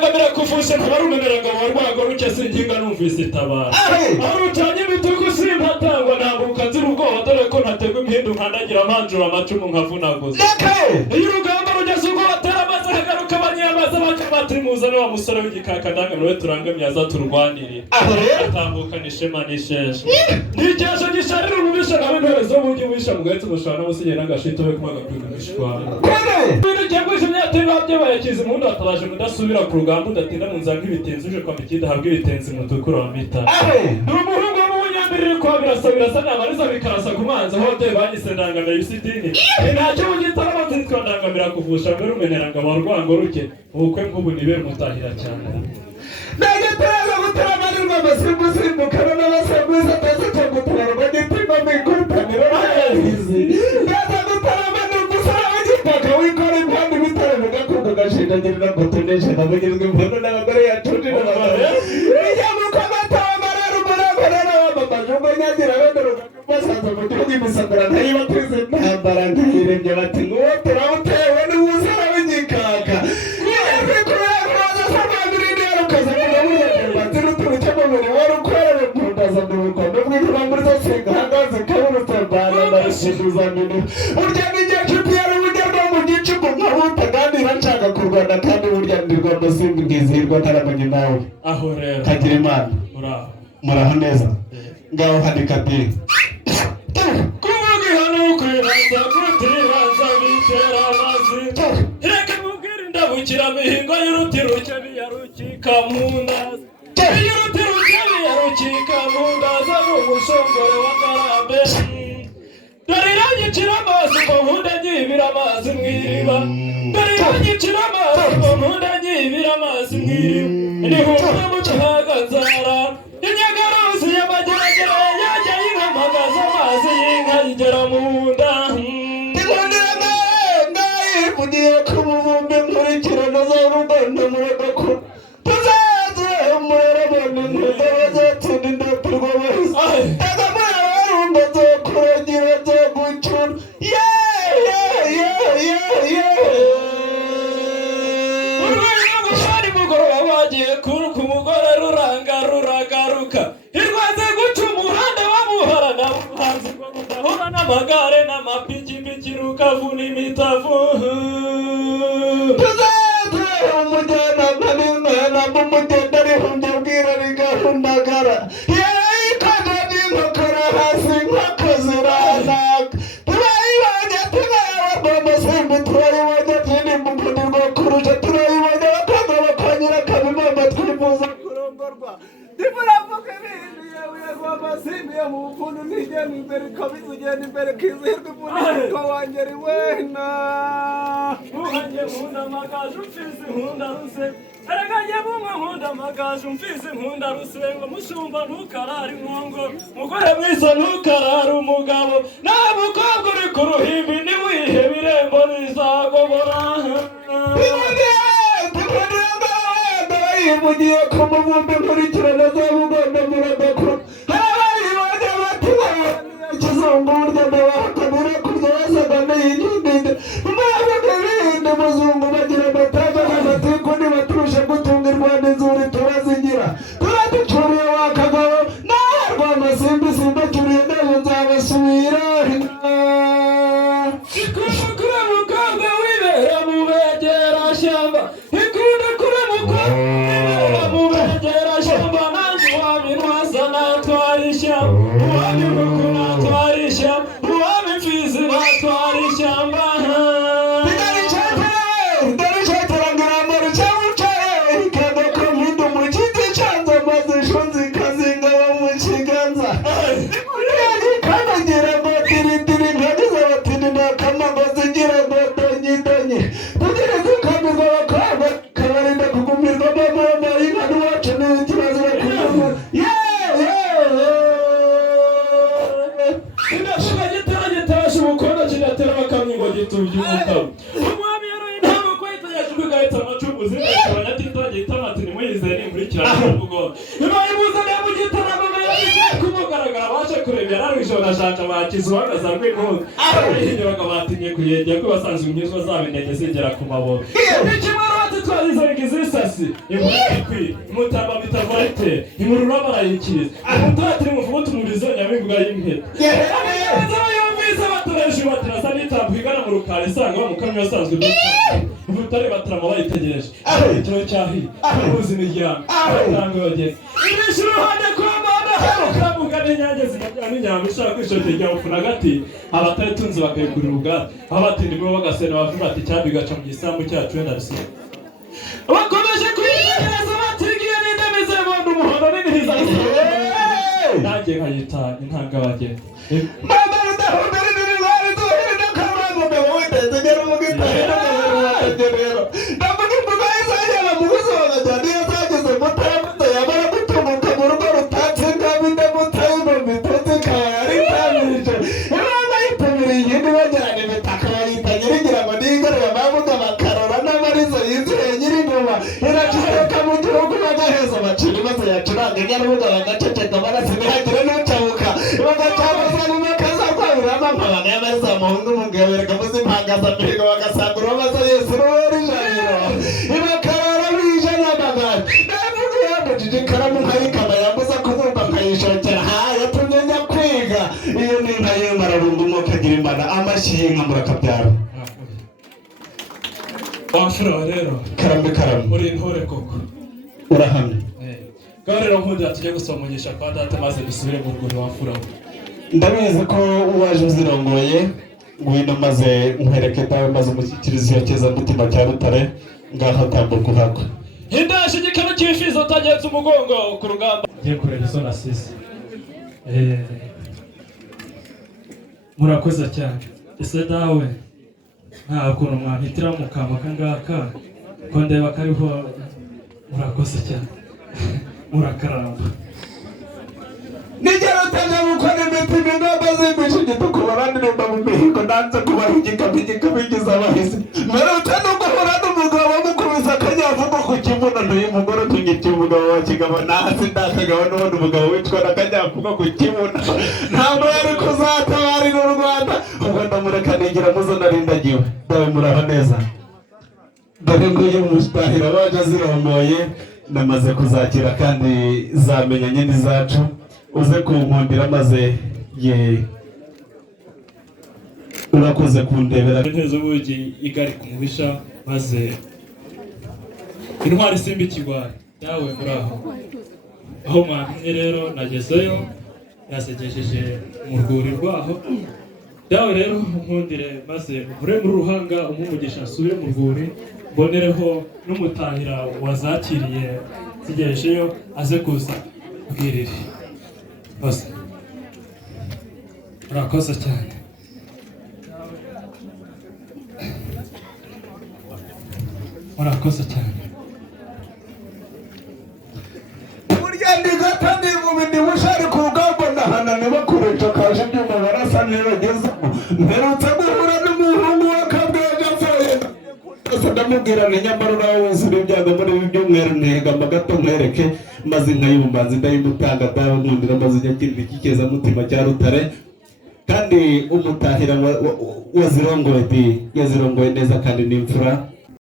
ndangamira kuvusha ntabarumenera ngo warwago ruke singinga numvise itabara aho rutanye ibitugu simpatangwa ntambuka nzira ubwoba dore ko ntategwa impindu nkandagira amanjura amacumu nkavunaguza iyo urugamba rugeze ubwo batera amazi hagaruka abanyamazi bakabatiri muzane wa musore w'igikaka ndangamira we turangamiye aza turwanirira atambukana ishema n'isheshe n'icyasha gisharira umubisha nawe intore zo mujyi wisha mugahita umushana n'amusigaye n'agashito we kumaga kwiga imishwara ibintu cyangwije imyatemba by'abayakiza impundu bataraje mudasubira ku rugamba udatinda mu nzanga ibitenzi uje kwa mikida habwa ibitenzi mutukura wa mita ni umuhungu w'umunyambirire kwa birasa n'amariza bikarasa ku manza hote banyise ndangamira yusidini ntacyo mugitara batitwa ndangamira kuvusha mbere umenera ngo abarwango ruke ubukwe nk'ubu nibe mutahira cyane nagataraza gutaramanirwa amasimbusimbukana n'abasambuza atazi cyo gutararwa n'itima mwikurutaniro n'ayazizi ndaza gutaramanirwa usara w'igipaka wikora impande bitare mu gakondo gashindagirira ngo tuneshe nabugizwe imbono n'abagore yacuje n'abagore ijyamuko amatamarara umuragorera wamamaje ubwo nyagira bemeruka basaza mu gihugu imisagara ntayibatize ntambara ntiyirebye bati nguwo turawutewe n'uwusara w'igikaka urya n'igihe cy'ipiyara uburyo bwo mu gicuku nkabuta kandi nshaka kurwana kandi burya ndi rwanda simba ndizihirwa ntaramanye nawe aho rero kagira imana muraho neza ngaho handika di kuvuga ihano kwibanza kutiribanza bitera amazi reka mubwire ndabukira mihingo y'uruti ruke biyarukika mu ndaza y'uruti ruke biyarukika mu ndaza n'umushongore wa ngarambe dore iranyicira amazi ngo nkunde nyibira amazi mw'iriba dore iranyicira amazi ngo nkunde nyibira amazi mw'iriba nihumure mucahaga nzara inyagaruzi y'amageragere yajya yinkamagaza amazi y'inka yigera mu nda ndikundira ngayivugiye ku mubumbe nkurikirana za ruganda muragakuru tuzaze murarabona intuza bazatsinda indaturwa bahise tagamura barumba zokuragira zogucura urwego gushari mugoroba bagiye kuruka umugore ruragaruka irwaze guca umuhanda wamuhara na buhanzi ngo mudahura n'amagare n'amapikipiki rukavuna imitavu tuzaze umujyanama n'umwana mumugenda rihunge bwira rigahundagara yarayikana n'inkokora hasi inkoko ziranaga turayibonye tunayabagomba simba turayibonye tini mukundirwa kurusha turayibonye bakanga bakanyira kabimamba twifuza kurongorwa ndimuravuga ibintu yewe rw'amasimbi yo mu bukundu ntigenda imbere kabizi ugenda imbere kizihirwa imbuniko wangeri wena uhange nkunda amagaju mfizi nkunda ruse eraganye bumwe nkunda amagaju mfizi nkunda ruse ngo mushumba ntukarare inkongo mugore mwiza ntukarare umugabo nta mukobwa uri ku ruhimbi niwihe birembo rizagobora yivugiye ku mubumbe nkurikirana za buganda muragakuru harabaribaga batubaye ikizungu burya ndabahakanira kurya basaga n'iyindinde muravuga ibindi muzungu bagira amataga n'amatiku nibaturusha gutunga irwanda inzuri turazigira turaducuriye wa kagabo nawe rw'amasimbi simbacuriye nawe nzabasubira ikunda kure mukobwa wibera mu begerashyamba ikunda kure mukobwa mubegera shamba nanjye wabintwaza natwara ishyamba uwabimuku natwara ishyamba uwabimfizi natwara ishyamba umwami yaroye intama ko yitanyajwe igahita amacumu ziteka abanyatitwa gihita amatini muyizeye n'imkurikirane n'ubugoro ibaye muzane mu gitaramo yagiye kumugaragara baje kureba yararwishe banashaka bakiza uhagaze rw'inkozi abayihinyuraga batinye kuyegera ko basanzwe imyuzwa zabo intege zigera ku maboko ikimara batitwarizaga izisasi hasi imurikwi imutamba bitavarite imurura barayikiriza umutatiri muvuga tumurizo nyamibwa y'impeta yumvise batoresha batirasa n'itambo igana mu rukari isanga bamukamyo asanzwe ubutare batarama bayitegereje igitoro cyahiye abuze imiryango batanga bageze ibishe uruhande kwa mana ukavuga n'inyange zinajyana inyama ishaka kwishokera igihe upfuna agati abatari tunzi bakayigurira ubwate aho batindi bo bagasena bavuga ati cyambi gaca mu gisambu cyacu wenda bisiga bakomeje kwitegereza batigiye n'indemi z'ebondo umuhondo n'intiza nanjye nkayita intangabageni mama rudahundura n'ibigori duhire n'akabango mbe wowe ndezegera umugitahira rero ndavuga imbuga y'izajyana mu buzo bagajyana iyo zageze mutamuto yamara gutubuka mu rugo rutatse ndabinde mutayimo mitutse ikaba yari itabirije imana yitabiriye iyindi bajyana imitaka bayita nyirigira ngo nigarure amavuga bakarora n'amarizo yinjiye nyir'ingoma iracisohoka mu gihugu bagaheza amaciri maze yacuranga inyarubuga bagaceceka barasi ntihagire n'ucabuka bagacabuza n'imakaza kwabiramo amabanga y'amarizo umuhungu umugabo berekamuze impangazamihigo bagasanga urubaza yesu ruwera ijabiro ibakarara bijana amagare ndavuga yambujije ikaramu nkayikama yambuza kuvumba nkayishokera yatumye njya kwiga iyo ni inka y'umararungu umwuka agira imbana amashyi y'inka murakabyara wafura rero karambe karamu uri intore koko urahamye ngaho rero nkundira tujye gusomunyisha kwa data maze dusubire mu rwuri wafura ndabizi ko waje uzirongoye ngwino maze nkwereke dawe maze umushyikirize iyo keza mutima cya rutare ngaho tambuka uhakwa hindashe igikano cy'ifizo utagenze umugongo ku rugamba ngiye kureba izo nasize murakoze cyane ese dawe nta kuntu mwampitira mu kama kangaka ko ndeba kariho murakoze cyane murakaramba nigera utaje gukora imitima ingamba z'imbisha igituku barandirimba mu mihigo nanze kubaha igikabigiza abahizi mperutse no guhura n'umugabo mukubise akanyavugo ku kibuno n'uyu mugore tunyita umugabo wa kigabo nahasi ndakagabo n'ubundi umugabo wicwa n'akanyavugo ku kibuno ntabwo yari kuzatabarira u Rwanda ubwo ndamureka nigira muzo narindagiwe dawe muraho neza dore nguyu mustahira baje aziromboye namaze kuzakira kandi zamenyanye n'izacu uze kunkundira maze ye urakoze kundebera ntezo bugi igari kumubisha maze intwari simba ikigwari dawe muraho aho mwantumye rero nagezeyo yasegesheje mu rwuri rwaho dawe rero nkundire maze ure muri ruhanga umumugisha asubire mu rwuri mbonereho n'umutahira wazakiriye zigejeyo aze kuza bwirire bose urakoze cyane urakoze cyane burya ndi gata ndivume ndibushari ku rugamba ndahana nibakureca kaje ibyuma barasa nibagezemo mperutse guhura n'umuhungu w'akabwega avuye ndamubwira ni nyamara uraho wuzura ibyago muri ibi byumweru nihigama gato nkwereke maze nkayibumbanza ndayimutanga dawe nkundira maze ujya kirira ikikeza mutima cya rutare kandi umutahira wazirongoye yazirongoye neza kandi n'imfura